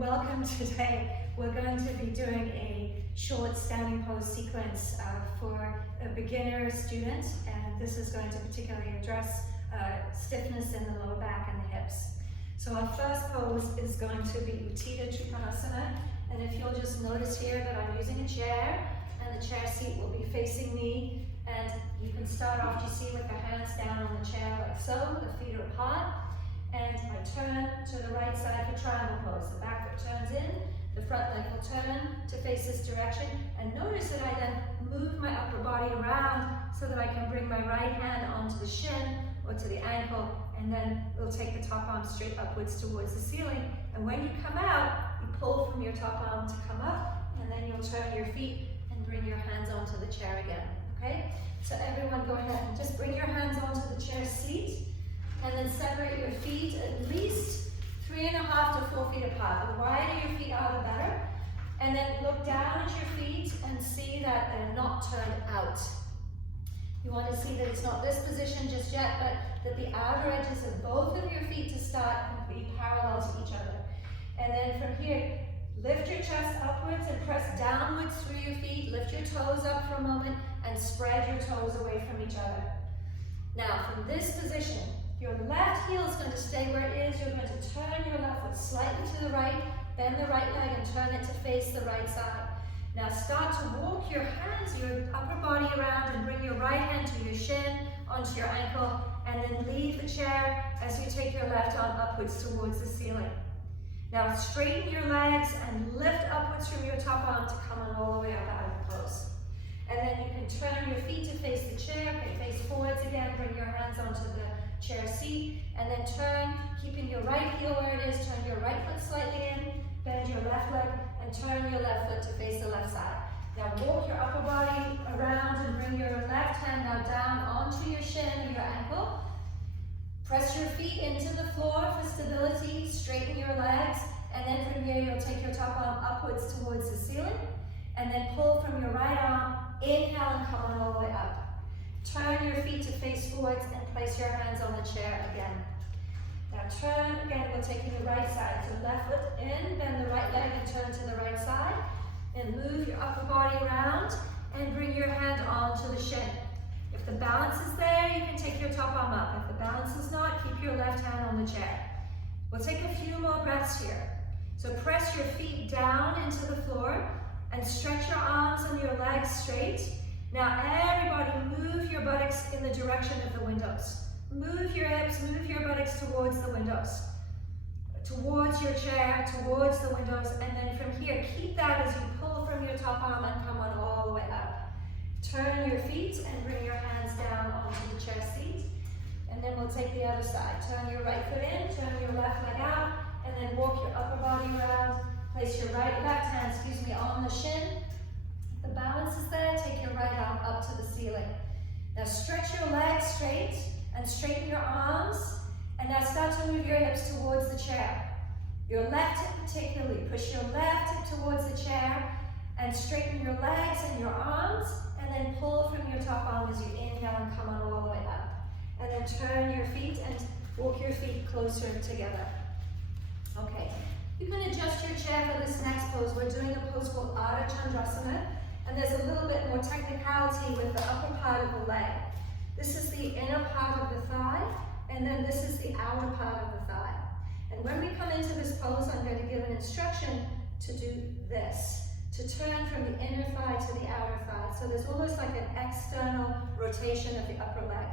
welcome today. We're going to be doing a short standing pose sequence for a beginner student, and this is going to particularly address stiffness in the lower back and the hips. So our first pose is going to be Uttita Trikonasana, and if you'll just notice here that I'm using a chair, and the chair seat will be facing me, and you can start off, you see, with the hands down on the chair like so, the feet are apart, and I turn to the right side for triangle pose. The back foot turns in, the front leg will turn to face this direction, and notice that I then move my upper body around so that I can bring my right hand onto the shin or to the ankle, and then we'll take the top arm straight upwards towards the ceiling. And when you come out, you pull from your top arm to come up, and then you'll turn your feet and bring your hands onto the chair again, okay? So everyone go ahead and just bring your hands onto the chair seat, and then separate your feet at least 3.5 to 4 feet apart. The wider your feet are, the better. And then look down at your feet and see that they're not turned out. You want to see that it's not this position just yet, but that the outer edges of both of your feet to start can be parallel to each other. And then from here, lift your chest upwards and press downwards through your feet. Lift your toes up for a moment and spread your toes away from each other. Now, from this position, your left heel is going to stay where it is. You're going to turn your left foot slightly to the right, bend the right leg and turn it to face the right side. Now start to walk your hands, your upper body around, and bring your right hand to your shin, onto your ankle, and then leave the chair as you take your left arm upwards towards the ceiling. Now straighten your legs and lift upwards from your top arm to come on all the way up out of the pose. And then you can turn your feet to face the chair, okay, face forwards again, bring your hands onto the chair seat, and then turn, keeping your right heel where it is, turn your right foot slightly in, bend your left leg, and turn your left foot to face the left side. Now walk your upper body around and bring your left hand now down onto your shin or your ankle. Press your feet into the floor for stability, straighten your legs, and then from here you'll take your top arm upwards towards the ceiling, and then pull from your right arm, inhale and come on all the way up. Turn your feet to face forwards and place your hands on the chair again. Now turn again, we're taking the right side. So left foot in, bend the right leg and turn to the right side. And move your upper body around and bring your hand onto the shin. If the balance is there, you can take your top arm up. If the balance is not, keep your left hand on the chair. We'll take a few more breaths here. So press your feet down into the floor and stretch your arms and your legs straight. Now everybody move your buttocks in the direction of the windows. Move your hips, move your buttocks towards the windows. Towards your chair, towards the windows, and then from here, keep that as you pull from your top arm and come on all the way up. Turn your feet and bring your hands down onto the chair seat. And then we'll take the other side. Turn your right foot in, turn your left leg out, and then walk your upper body around. Place your left hand, on the shin. If the balance is there, take your right arm up to the ceiling. Now stretch your legs straight and straighten your arms. And now start to move your hips towards the chair. Your left hip particularly. Push your left hip towards the chair and straighten your legs and your arms. And then pull from your top arm as you inhale and come on all the way up. And then turn your feet and walk your feet closer together. Okay. You can adjust your chair for this next pose. We're doing a pose called Ardha Chandrasana, and there's a little bit more technicality with the upper part of the leg. This is the inner part of the thigh, and then this is the outer part of the thigh. And when we come into this pose, I'm going to give an instruction to do this, to turn from the inner thigh to the outer thigh. So there's almost like an external rotation of the upper leg.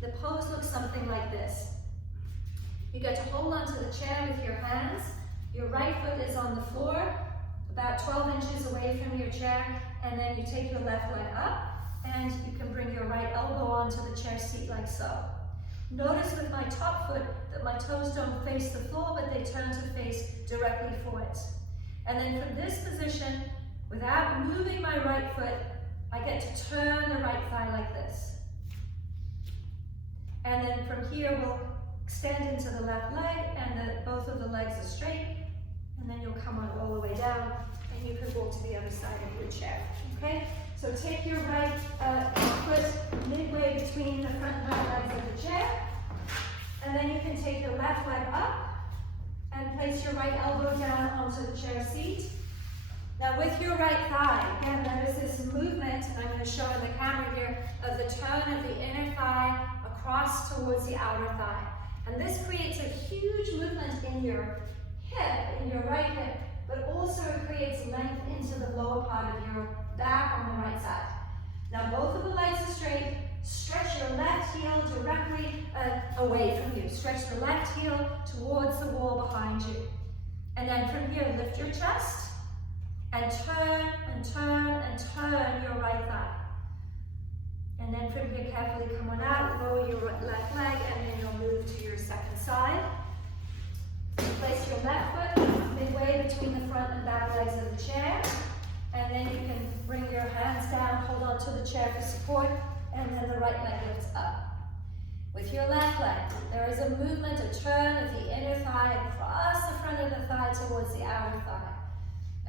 The pose looks something like this. You get to hold onto the chair with your hands. Your right foot is on the floor, about 12 inches away from your chair, and then you take your left leg up, and you can bring your right elbow onto the chair seat like so. Notice with my top foot that my toes don't face the floor, but they turn to face directly forwards. And then from this position, without moving my right foot, I get to turn the right thigh like this. And then from here, we'll extend into the left leg, and both of the legs are straight. And then you'll come on all the way down, and you can walk to the other side of your chair, okay? So take your right foot midway between the front and back legs of the chair, and then you can take your left leg up and place your right elbow down onto Now with your right thigh, again, there is this movement, and I'm going to show in the camera here, of the turn of the inner thigh across towards the outer thigh. And this creates a huge movement in your hip, in your right hip, but also it creates length into the lower part of your back on the right side. Now both of the legs are straight. Stretch your left heel directly away from you. Stretch the left heel towards the wall behind you. And then from here, lift your chest and turn and turn and turn your right thigh. And then from here, carefully come on out, lower your left leg, and then you'll move to your second side. Place your left foot midway between the front and back legs of the chair. And then you can bring your hands down, hold on to the chair for support, and then the right leg lifts up. With your left leg, there is a movement, a turn of the inner thigh across the front of the thigh towards the outer thigh.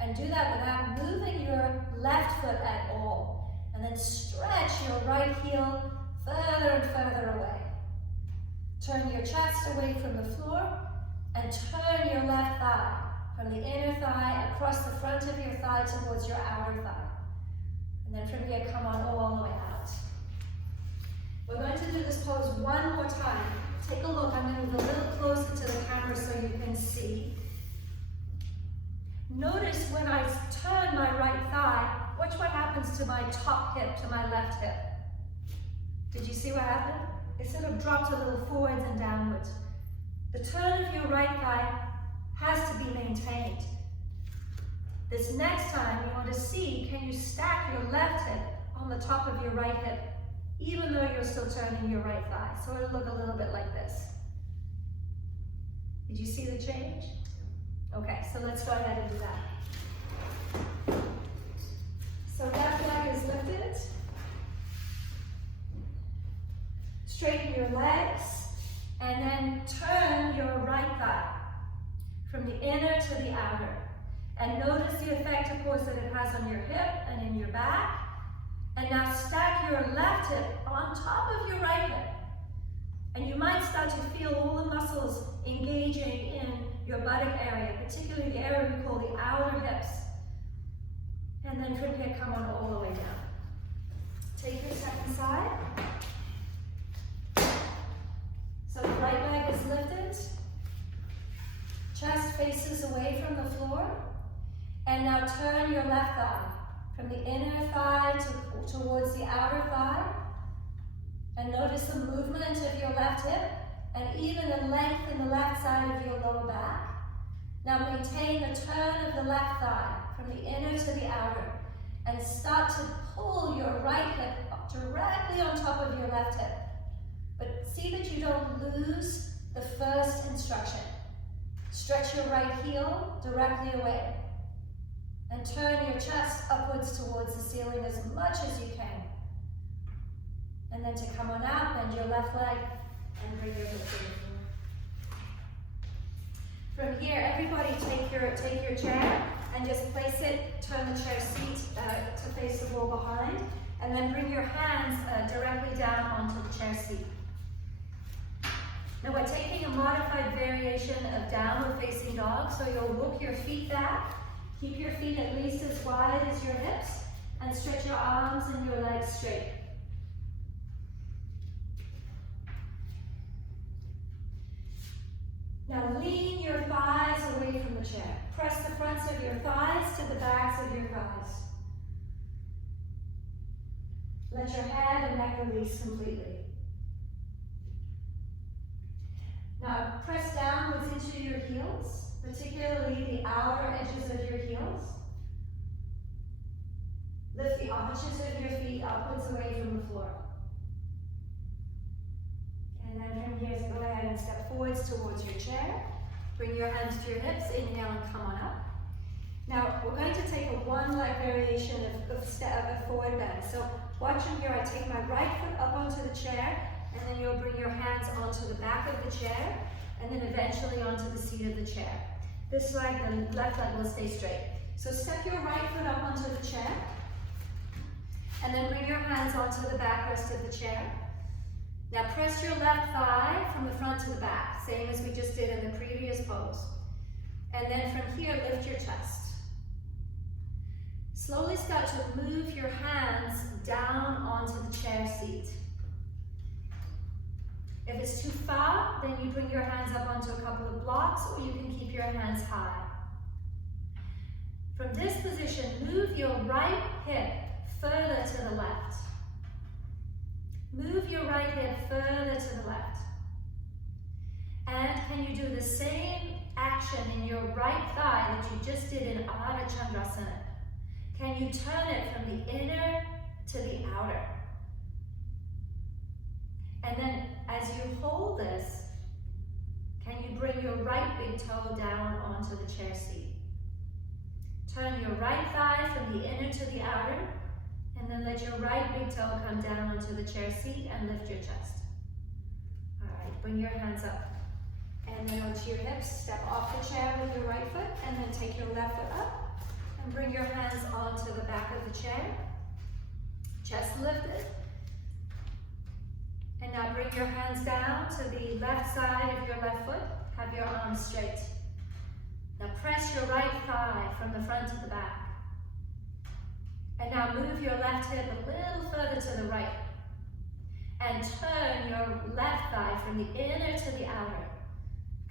And do that without moving your left foot at all. And then stretch your right heel further and further away. Turn your chest away from the floor and turn your left thigh from the inner thigh across the front of your thigh towards your outer thigh. And then from here, come on all the way out. We're going to do this pose one more time. Take a look. I'm going to move a little closer to the camera so you can see. Notice when I turn my right thigh, watch what happens to my top hip, to my left hip. Did you see what happened? It sort of dropped a little forwards and downwards. The turn of your right thigh has to be maintained. This next time, you want to see, can you stack your left hip on the top of your right hip, even though you're still turning your right thigh. So it'll look a little bit like this. Did you see the change? Okay, so let's go ahead and do that. So left leg is lifted. Straighten your legs, and then turn your right thigh from the inner to the outer. And notice the effect, of course, that it has on your hip and in your back. And now stack your left hip on top of your right hip. And you might start to feel all the muscles engaging in your buttock area, particularly the area we call the outer hips. And then from here, come on all the way down. Take your second side. So the right leg is lifted. Chest faces away from the floor. And now turn your left thigh from the inner thigh towards the outer thigh. And notice the movement of your left hip and even the length in the left side of your lower back. Now maintain the turn of the left thigh from the inner to the outer and start to pull your right hip up directly on top of your left hip. But see that you don't lose the first instruction. Stretch your right heel directly away and turn your chest upwards towards the ceiling as much as you can. And then to come on out, bend your left leg and bring your hip to the floor. From here, everybody take your chair and just place it, turn the chair seat to face the wall behind, and then bring your hands directly down onto the chair seat. Now we're taking a modified variation of downward facing dog, so you'll walk your feet back, keep your feet at least as wide as your hips, and stretch your arms and your legs straight. Now lean your thighs away from the chair. Press the fronts of your thighs to the backs of your thighs. Let your head and neck release completely. Now press downwards into your heels, particularly the outer edges of your heels. Lift the arches of your feet upwards away from the floor. And then from here, go ahead and step forwards towards your chair. Bring your hands to your hips, inhale and come on up. Now, we're going to take a one-leg variation of forward bend. So watch from here, I take my right foot up onto the chair, and then you'll bring your hands onto the back of the chair, and then eventually onto the seat of the chair. This leg, the left leg will stay straight. So step your right foot up onto the chair, and then bring your hands onto the backrest of the chair. Now press your left thigh from the front to the back, same as we just did in the previous pose. And then from here, lift your chest. Slowly start to move your hands down onto the chair seat. If it's too far, then you bring your hands up onto a couple of blocks, or you can keep your hands high. From this position, move your right hip further to the left. Move your right hip further to the left. And can you do the same action in your right thigh that you just did in Ardha Chandrasana? Can you turn it from the inner to the outer? And then as you hold this, can you bring your right big toe down onto the chair seat? Turn your right thigh from the inner to the outer, and then let your right big toe come down onto the chair seat and lift your chest. All right, bring your hands up. And then onto your hips, step off the chair with your right foot, and then take your left foot up, and bring your hands onto the back of the chair. Chest lifted. And now bring your hands down to the left side of your left foot. Have your arms straight. Now press your right thigh from the front to the back. And now move your left hip a little further to the right. And turn your left thigh from the inner to the outer,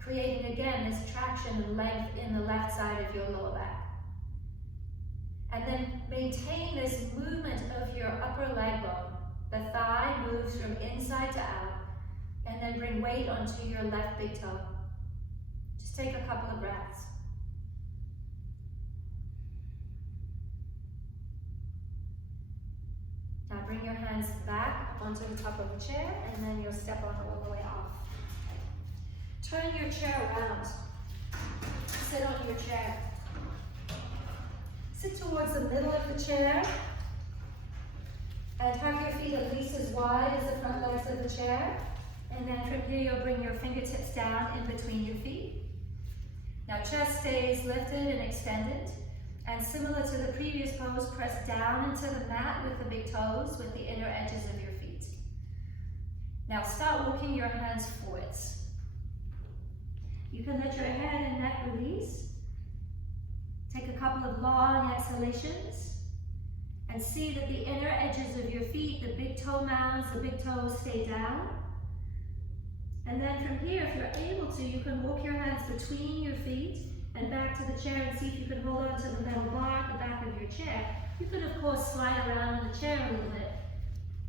creating again this traction and length in the left side of your lower back. And then maintain this movement of your upper leg bone. The thigh moves from inside to out, and then bring weight onto your left big toe. Just take a couple of breaths. Now bring your hands back onto the top of the chair, and then you'll step on all the way off. Turn your chair around. Sit on your chair. Sit towards the middle of the chair, and have your feet at least as wide as the front legs of the chair. And then from here, you'll bring your fingertips down in between your feet. Now chest stays lifted and extended. And similar to the previous pose, press down into the mat with the big toes, with the inner edges of your feet. Now start walking your hands forwards. You can let your head and neck release. Take a couple of long exhalations. And see that the inner edges of your feet, the big toe mounds, the big toes stay down. And then from here, if you're able to, you can walk your hands between your feet and back to the chair, and see if you can hold on to the metal bar at the back of your chair. You can, of course, slide around in the chair a little bit,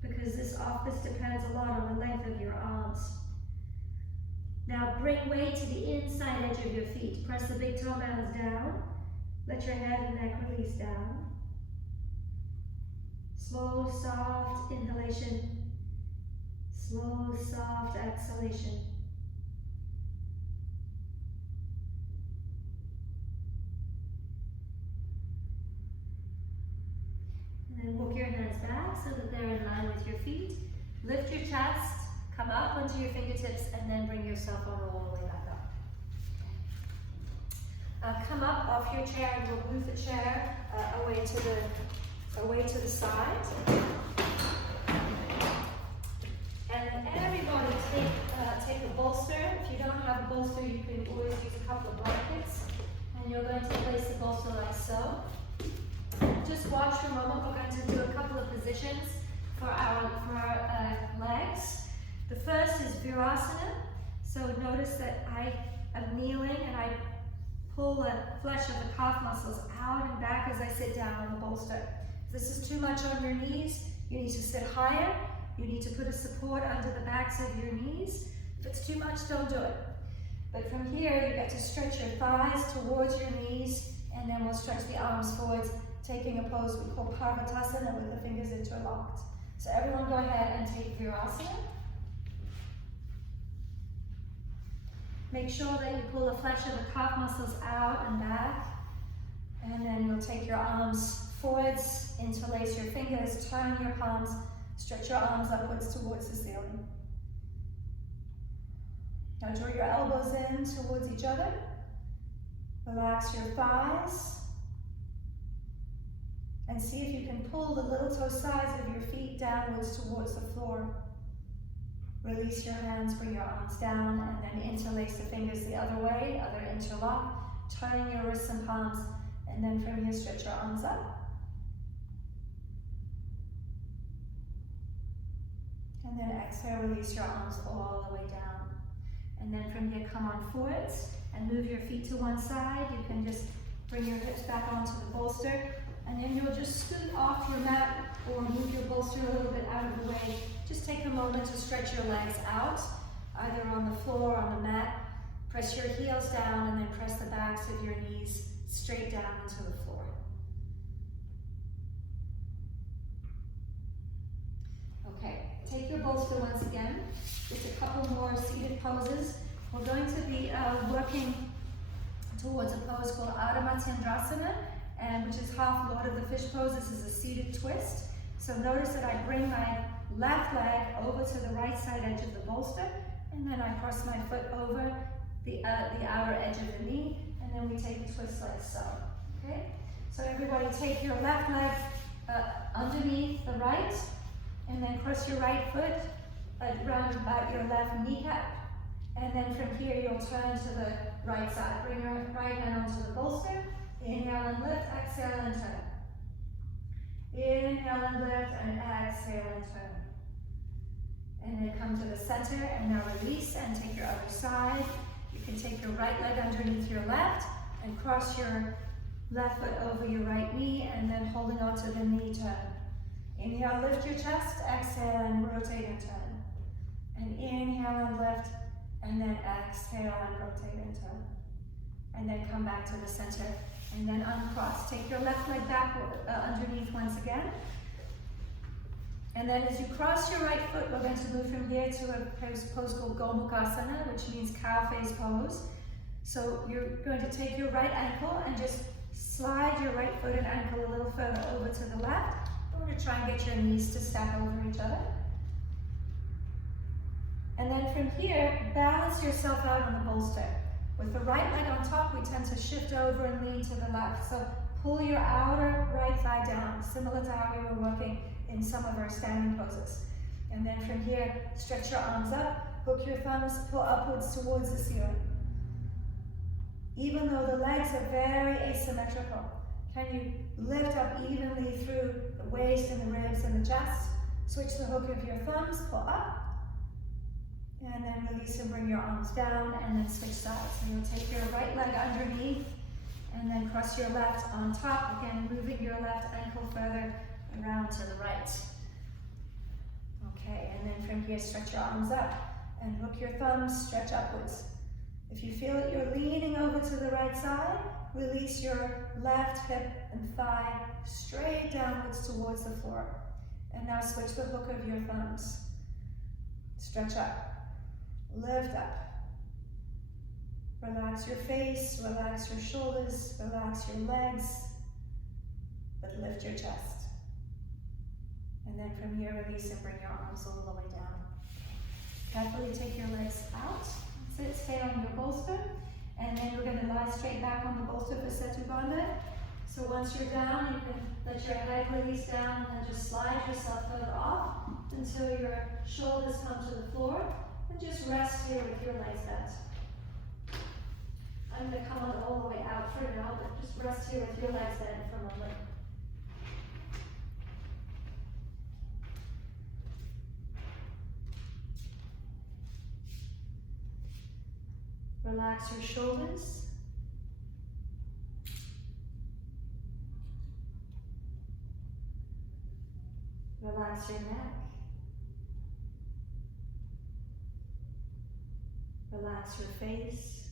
because this depends a lot on the length of your arms. Now bring weight to the inside edge of your feet. Press the big toe mounds down. Let your head and neck release down. Slow, soft inhalation. Slow, soft exhalation. And then walk your hands back so that they're in line with your feet. Lift your chest, come up onto your fingertips, and then bring yourself on all the way back up. Come up off your chair, and we'll move the chair away to the side. And everybody take a bolster. If you don't have a bolster, you can always use a couple of blankets. And you're going to place the bolster like so. Just watch for a moment. We're going to do a couple of positions for our legs. The first is Virasana. So notice that I am kneeling and I pull the flesh of the calf muscles out and back as I sit down on the bolster. If this is too much on your knees, you need to sit higher. You need to put a support under the backs of your knees. If it's too much, don't do it. But from here, you get to stretch your thighs towards your knees, and then we'll stretch the arms forwards, taking a pose we call Parvatasana with the fingers interlocked. So everyone go ahead and take Virasana. Make sure that you pull the flesh of the calf muscles out and back. And then you'll take your arms forwards, interlace your fingers, turn your palms, stretch your arms upwards towards the ceiling. Now draw your elbows in towards each other. Relax your thighs. And see if you can pull the little toe sides of your feet downwards towards the floor. Release your hands, bring your arms down, and then interlace the fingers the other way, other interlock. Turn your wrists and palms, and then from here stretch your arms up. And then exhale, release your arms all the way down. And then from here, come on forwards and move your feet to one side. You can just bring your hips back onto the bolster. And then you'll just scoot off your mat or move your bolster a little bit out of the way. Just take a moment to stretch your legs out, either on the floor or on the mat. Press your heels down and then press the backs of your knees straight down into the floor. Okay, take your bolster once again. Just a couple more seated poses. We're going to be working towards a pose called Ardha Matsyendrasana, and which is half Lord of the Fish pose. This is a seated twist. So notice that I bring my left leg over to the right side edge of the bolster, and then I cross my foot over the outer edge of the knee, and then we take a twist like so. Okay? So everybody take your left leg underneath the right, and then cross your right foot around about your left kneecap. And then from here, you'll turn to the right side. Bring your right hand onto the bolster. Inhale and lift, exhale and turn. Inhale and lift, and exhale and turn. And then come to the center, and now release, and take your other side. You can take your right leg underneath your left, and cross your left foot over your right knee, and then holding onto the knee, turn. Inhale, lift your chest, exhale, and rotate and turn. And inhale and lift, and then exhale and rotate and turn. And then come back to the center, and then uncross. Take your left leg back underneath once again. And then as you cross your right foot, we're going to move from here to a pose called Gomukhasana, which means cow face pose. So you're going to take your right ankle and just slide your right foot and ankle a little further over to the left. We're going to try and get your knees to stack over each other. And then from here, balance yourself out on the bolster. With the right leg on top, we tend to shift over and lean to the left. So pull your outer right thigh down, similar to how we were working in some of our standing poses. And then from here, stretch your arms up, hook your thumbs, pull upwards towards the ceiling. Even though the legs are very asymmetrical, can you lift up evenly through the waist and the ribs and the chest? Switch the hook of your thumbs, pull up, and then release and bring your arms down, and then switch sides. So you'll take your right leg underneath, and then cross your left on top, again moving your left ankle further around to the right. Okay, and then from here, stretch your arms up, and hook your thumbs, stretch upwards. If you feel that you're leaning over to the right side, release your left hip and thigh straight downwards towards the floor. And now switch the hook of your thumbs. Stretch up. Lift up. Relax your face, relax your shoulders, relax your legs, but lift your chest. And then from here, release and bring your arms all the way down. Carefully take your legs out. Sit, stay on your bolster. And then we're going to lie straight back on the bolster for Setu Bandha. So once you're down, you can let your head release down and then just slide yourself further off until your shoulders come to the floor. And just rest here with your legs bent. I'm going to come on all the way out for now, but just rest here with your legs bent for a moment. Relax your shoulders. Relax your neck. Relax your face.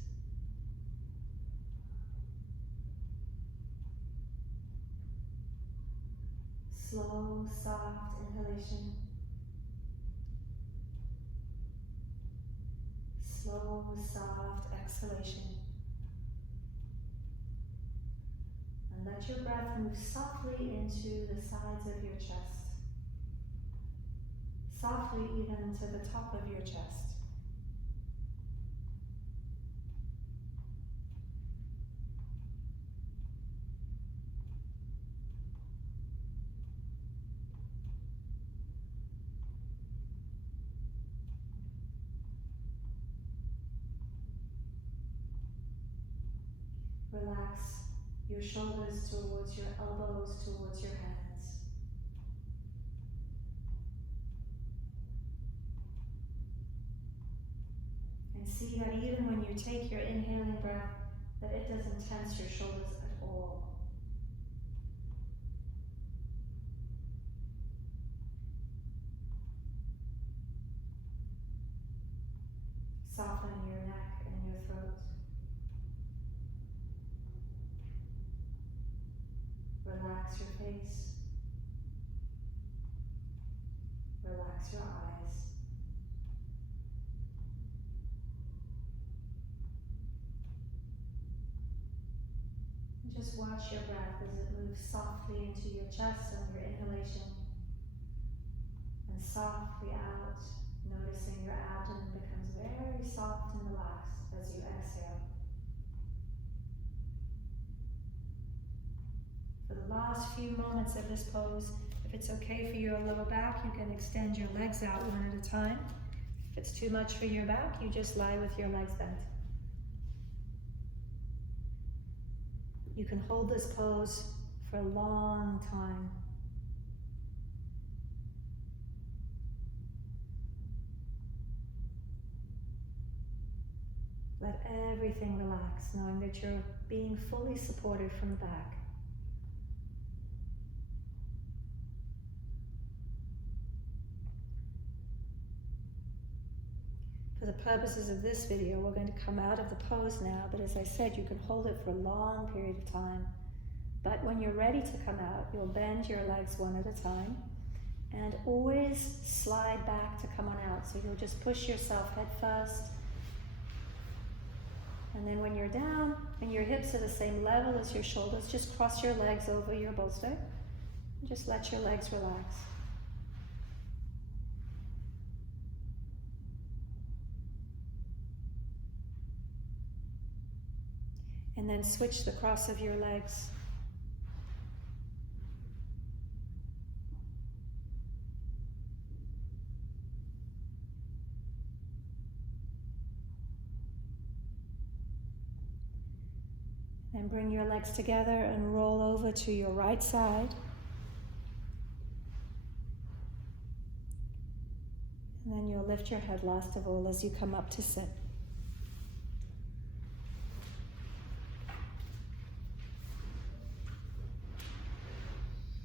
Slow, soft inhalation. Slow, soft exhalation. And let your breath move softly into the sides of your chest. Softly even to the top of your chest. Relax your shoulders towards your elbows, towards your hands. see that even when you take your inhaling breath, that it doesn't tense your shoulders at all. Soften your neck and your throat. Relax your face. Relax your eyes. And just watch your breath as it moves softly into your chest on your inhalation and softly out, noticing your abdomen becomes very soft and relaxed as you exhale. For the last few moments of this pose, if it's okay for your lower back, you can extend your legs out one at a time. If it's too much for your back, you just lie with your legs bent. You can hold this pose for a long time. Let everything relax, knowing that you're being fully supported from the back. For the purposes of this video, we're going to come out of the pose now, but as I said, you can hold it for a long period of time. But when you're ready to come out, you'll bend your legs one at a time and always slide back to come on out. So you'll just push yourself head first. And then when you're down and your hips are the same level as your shoulders, just cross your legs over your bolster and just let your legs relax. And then switch the cross of your legs. And bring your legs together and roll over to your right side. And then you'll lift your head last of all as you come up to sit.